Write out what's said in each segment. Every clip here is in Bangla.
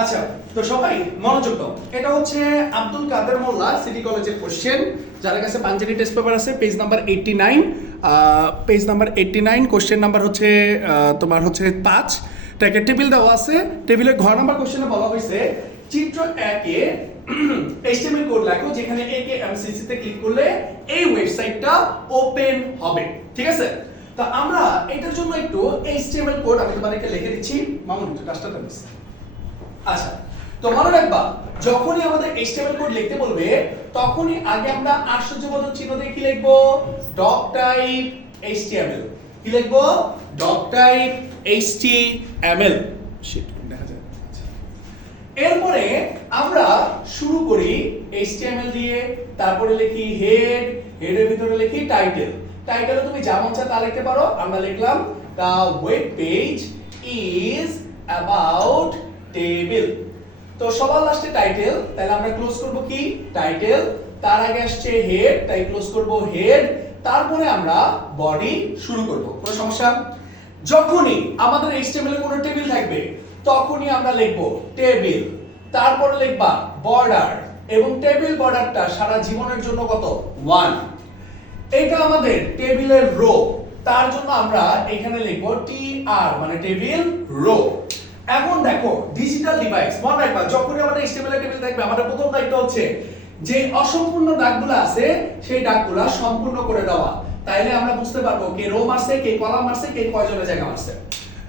আচ্ছা, তো সবাই মনোযোগ দাও। এটা হচ্ছে আব্দুল কাদের মোল্লা সিটি কলেজের কোশ্চেন। যার কাছে পাঞ্জাবি টেস্ট পেপার আছে, page number 89, page number 89, question number হচ্ছে তোমার হচ্ছে 5। একটা টেবিল দেওয়া আছে, টেবিলের ঘর নাম্বার কোশ্চেনে বলা হয়েছে চিত্র 1 এ HTML কোড লেখো যেখানে AKMCC তে ক্লিক করলে এই ওয়েবসাইটটা ওপেন হবে। ঠিক আছে, তো আমরা এটার জন্য একটু HTML কোড আমি তোমাদেরকে লিখে দিচ্ছি। মামুন একটু কাজটা দিস। আচ্ছা, তো মনে রাখবা যখনই আমাদের HTML কোড লিখতে বলবে তখনই আগে আমরা আশ্চর্যবোধক চিহ্ন দিয়ে কি লিখবো? Doctype HTML। কি লিখবো? Doctype HTML। শিট, দেখা যায়। এরপরে আমরা শুরু করি HTML দিয়ে, তারপরে লিখি হেড, হেডের ভিতরে লিখি টাইটেল। টাইটেলে তুমি যা মন চায় তা লিখতে পারো। আমরা লিখলাম the web page is about table. তো সবার লাস্টে টাইটেল, তাহলে আমরা ক্লোজ করব কি? টাইটেল। তার আগে আসছে হেড, তাই ক্লোজ করব হেড। তারপরে আমরা বডি শুরু করব। কোনো সমস্যা? যখনই আমাদের HTML এ কোনো টেবিল থাকবে তখনই আমরা লিখব টেবিল, তারপরে লিখবা বর্ডার, এবং টেবিল বর্ডারটা সারা জীবনের জন্য কত? 1। এটা আমাদের টেবিলের রো, তার জন্য আমরা এখানে লিখব TR মানে টেবিল রো। এখন দেখো ডিজিটাল ডিভাইস, মনে রাখবা যখনই আমাদের HTML এর টেবিল থাকবে আমাদের প্রথম দায়িত্ব হচ্ছে যে অসম্পূর্ণ দাগগুলো আছে সেই দাগগুলো সম্পূর্ণ করে দেওয়া। তাইলে আমরা বুঝতে পারবো কে রো মারছে, কে কলাম মারছে, কে কয়জনের জায়গা মারছে।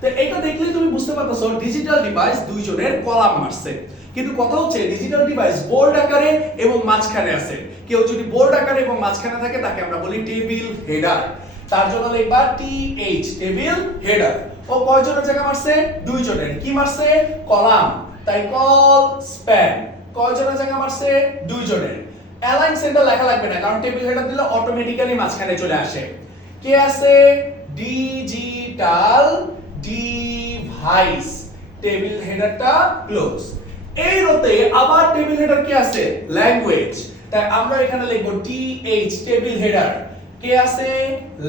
তো এটা দেখলেই তুমি বুঝতে পারতেছো ডিজিটাল ডিভাইস দুইজনের কলাম মারছে। কিন্তু কথা হচ্ছে ডিজিটাল ডিভাইস বোল্ড আকারে এবং মাঝখানে আছে। কেউ যদি বোল্ড আকারে এবং মাঝখানে থাকে তাকে আমরা বলি টেবিল হেডার। তার জন্য লিখবা TH টেবিল হেডার। ও কয়জনের জায়গা মারছে? দুইজনের। কি মারছে? কলাম, তাই কল স্প্যান। কয়জনের জায়গা মারছে? দুইজনের। অ্যালাইন সেন্টার লেখা লাগবে না, কারণ টেবিল হেডার দিলে অটোমেটিক্যালি মাঝখানে চলে আসে। কে আছে? Digital device. টেবিল হেডারটা ক্লোজ। এই রোতে আবার টেবিল হেডার কি আছে? ল্যাঙ্গুয়েজ। তাই আমরা এখানে লিখব TH টেবিল হেডার। কে আছে?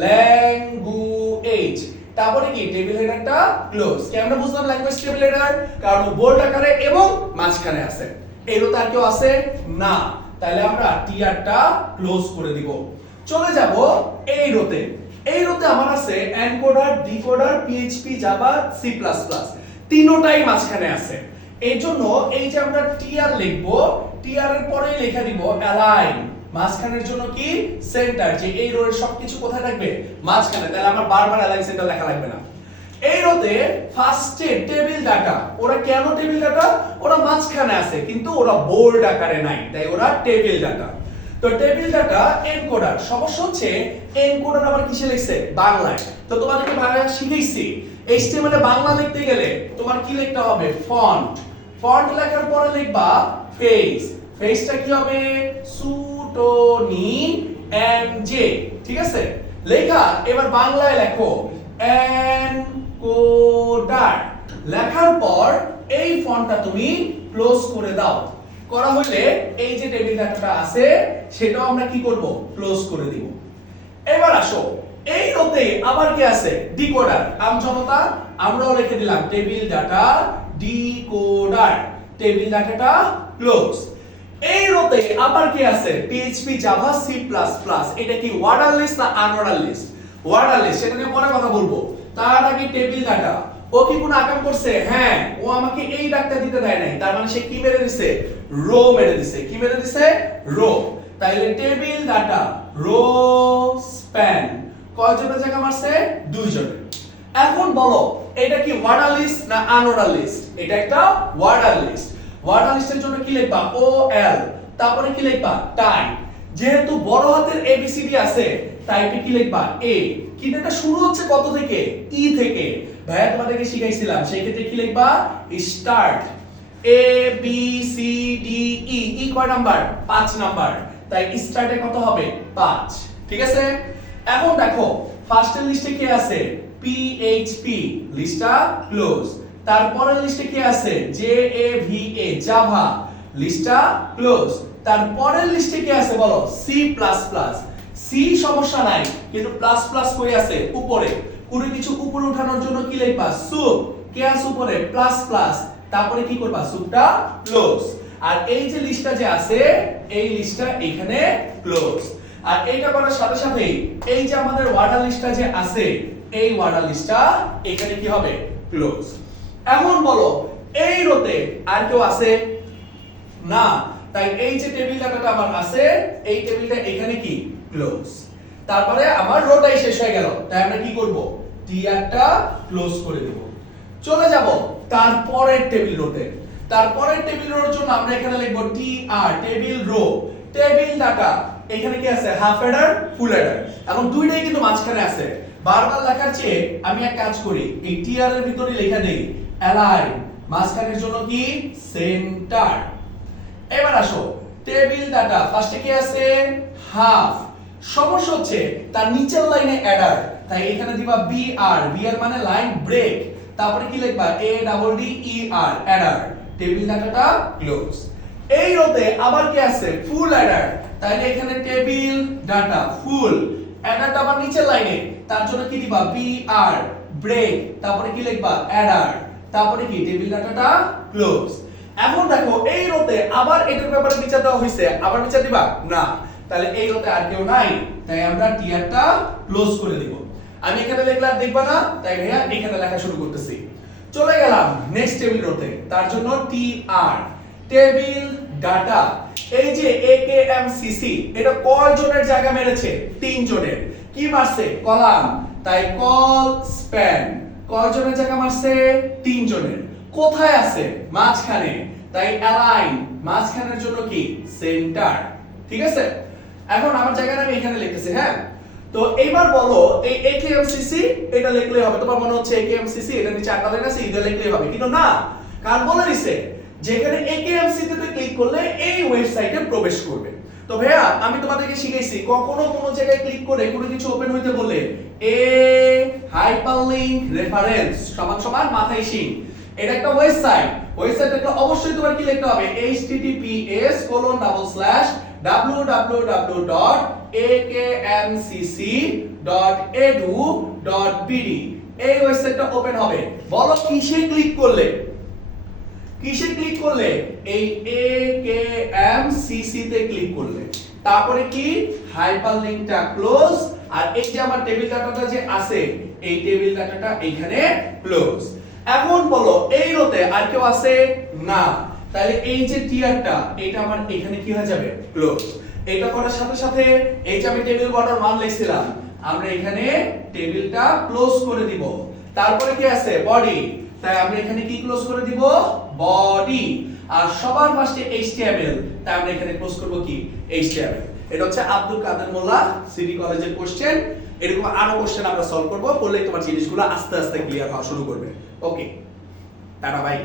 ল্যাঙ্গুয়েজ। তারপরে কি? টেবিল হেডারটা ক্লোজ। কি আমরা বুঝলাম ল্যাঙ্গুয়েজ টেবিল হেডার? কারণ বোল্ড আকারে এবং মাঝখানে আছে। এই রোতে আর কেউ আছে না, তাহলে আমরা TR-টা ক্লোজ করে দিব। চলে যাব এই রোতে। এই রোতে আমার আছে encoder, decoder, PHP, Java, C++। তিনটাই মাঝখানে আছে। এই জন্য এই যে আমরা TR লিখব, TR এর পরে লেখা দিব অ্যালাইন। মাঝখানের জন্য কি? সেন্টার। যে এই রোর সবকিছু কোথায় থাকবে? মাঝখানে। তাহলে আমার বারবার অ্যালাইন সেন্টার লেখা লাগবে না। এই রোতে ফার্স্টে টেবিল ডাটা। ওরা কেন টেবিল ডাটা? ওরা মাঝখানে আছে কিন্তু ওরা বোল্ড আকারে নাই, তাই ওরা টেবিল ডাটা। তো টেবিল ডাটা এনকোডার। সমস্যা হচ্ছে এনকোডার আবার কিসে লিখছে? বাংলায়। তো তোমাদেরকে বাংলা শিখাইছি HTML এ বাংলা লিখতে গেলে তোমার কি লিখতে হবে? ফন্ট। ফন্ট লেখার পরে লিখবা ফেস। ফেসটা কি হবে? সুটোনি এমজে। ঠিক আছে, লেখা এবার বাংলায় লেখো এনকোডার। লেখার পর এই ফন্টটা তুমি ক্লোজ করে দাও। করা হলে এই যে টেবিল ডাটাটা আছে সেটাও আমরা কি করব? ক্লোজ করে দিব। এবার আসো এই রোতে আবার কি আছে? ডিকোডার। আমজনতা আমরাও লিখে দিলাম টেবিল ডাটা ডিকোডার। টেবিল ডাটাটা ক্লোজ। এই রোতে আবার কি আছে? PHP, Java, C++। এটা কি ওয়ার্ডার লিস্ট না আনঅর্ডার লিস্ট? ওয়ার্ডার লিস্ট, সেটা নিয়ে পরে কথা বলবো। তার আগে টেবিল ডাটা। ও কি কোন আকাম করছে? হ্যাঁ, ও আমাকে এই ডাকটা দিতে দেয় নাই, তার মানে সে কি মেরে দিছে? রো মেরে দিছে। কি মেরে দিছে? রো। তাইলে টেবিল ডাটা রো স্প্যান। কয়জনের জায়গা মারছে? দুইজনের। এখন বলো এটা কি ওয়ার্ডার লিস্ট না আনঅর্ডার লিস্ট? এটা একটা ওয়ার্ডার লিস্ট। ওয়ার্ডার লিস্টের জন্য কি লিখবা? OL। তারপরে কি লিখবা? টাইপ। যেহেতু বড় হাতের ABCD আছে টাইপে কি লিখবা? A। কিন্তু এটা শুরু হচ্ছে কত থেকে? E থেকে। ভাইয়া তোমাদেরকে শিখাইছিলাম সেই ক্ষেত্রে কি লিখবা? স্টার্ট। ABCDE। ই কয় নাম্বার? 5 নাম্বার। তাই স্টার্টে কত হবে? 5। ঠিক আছে, এখন দেখো ফার্স্টের লিস্টে কি আছে? PHP। লিস্টটা ক্লোজ। তারপরের লিস্টে কি আছে? JAVA Java. লিস্টটা ক্লোজ। তারপরের লিস্টে কি আছে বলো? C++। সি সমস্যা নাই, কিন্তু প্লাস প্লাস কই আছে? উপরে। কোনো কিছু উপরে উঠানোর জন্য কি লিখবা? সুপ। কে আছে উপরে? Plus plus. তারপরে কি করবা সুপটা ক্লোজ আর এই যে লিস্টটা যে আছে এই লিস্টটা এখানে ক্লোজ আর এইটা করার সাথে সাথে এই যে আমাদের ওয়াটার লিস্টটা যে আছে এই ওয়াটার লিস্টটা এখানে কি হবে ক্লোজ এখন বলো এই রোতে আর কেউ আছে না তাই এই যে টেবিল ডাটাটা আমার আছে এই টেবিলটা এখানে কি ক্লোজ তারপরে আমার রোটাই শেষ হয়ে গেল তাই আমরা কি করব টিআরটা ক্লোজ করে দেব চলে যাব তারপরের টেবিল রোতে তারপরের টেবিল রোর জন্য আমরা এখানে লিখব TR table row table data এখানে কি আছে হাফ হেডার ফুল হেডার এখন দুইটাই কিন্তু মাঝখানে আছে বারবার লেখার চেয়ে আমি এক কাজ করি এই টিআর এর ভিতরে লেখা দেই অ্যালাইন মাঝখানের জন্য কি সেন্টার এবার আসো টেবিল ডাটা ফার্স্টে কি আছে হাফ সমস্যা হচ্ছে তার নিচের লাইনে অ্যাডার তাই এখানে দিবা বিআর বিআর মানে লাইন ব্রেক তারপরে কি লিখবা A double D E R adder table ডাটাটা ক্লোজ এই রোতে আবার কি আছে ফুল অ্যাডার তাইলে এখানে টেবিল ডাটা ফুল অ্যাডারটা আবার নিচের লাইনে তার জন্য কি দিবা বিআর ব্রেক তারপরে কি লিখবা অ্যাডার তারপরে কি টেবিল ডাটাটা ক্লোজ এখন দেখো এই রোতে আবার এটার ব্যাপারে বিচার দেওয়া হয়েছে আবার বিচার দিবা না তাহলে এই রোতে আর কেউ নাই তাই আমরা টিআরটা ক্লোজ করে দিব আমি এখানে লিখলাম দেখবা না তাই ভাইয়া এখানে লেখা শুরু করতেছি চলে গেলাম নেক্সট টেবিল রোতে তার জন্য টিআর টেবিল ডাটা এই যে একেএমসিসি এটা কয় জনের জায়গা মেরেছে 3 জনের কি মারছে কলাম তাই কল স্প্যান কয় জনের জায়গা মারছে 3 জনের কোথায় আছে মাঝখানে তাই অ্যালাইন মাঝখানের জন্য কি সেন্টার ঠিক আছে এখন আমার জায়গাটা আমি এখানে লিখতেছি হ্যাঁ তো এবার বলো এই একেএমসিসি এটা লিখলেই হবে তোমার মনে হচ্ছে একেএমসিসি এটা নিচে আঁকা লেখা আছে এটা লিখলেই হবে কিন্তু না কারণ বলে দিছে যেখানে একেএমসিসি তে ক্লিক করলে এই ওয়েবসাইটে প্রবেশ করবে তো ভাইয়া আমি তোমাদেরকে শিখাইছি কখনো কোনো জায়গায় ক্লিক করে কোনো কিছু ওপেন হইতে বলে এ হাইপারলিংক রেফারেন্স সমান সমান মাথায় শিং এটা একটা ওয়েবসাইট ওয়েবসাইটটা অবশ্যই তোমার কি লিখতে হবে https://www.akmcc.edu.bd এই ওয়েবসাইটটা ওপেন হবে বলো কিসে ক্লিক করলে এই AKMCC তে ক্লিক করলে তারপরে কি হাইপারলিংকটা ক্লোজ আর এই যে আমার টেবিল ডাটাটা যে আছে এই টেবিল ডাটাটা এখানে ক্লোজ এখন বলো এই রোতে আর কেউ আছে না তাহলে এই যে টিআরটা এটা আমার এখানে কি হয়ে যাবে ক্লোজ এটা করার সাথে সাথে এই যে আমি টেবিল বর্ডার মান লিখছিলাম আমরা এখানে টেবিলটা ক্লোজ করে দিব তারপরে কি আছে বডি তাই আমরা এখানে কি ক্লোজ করে দিব বডি আর সবার ফার্স্টে HTML তাই আমরা এখানে ক্লোজ করব কি HTML এটা হচ্ছে আব্দুল কাদের মোল্লা সিটি কলেজের কোশ্চেন এরকম আরো কোশ্চেন আমরা সলভ করব করলে তোমার জিনিসগুলো আস্তে আস্তে ক্লিয়ার হওয়া শুরু করবে ওকে টাটা বাই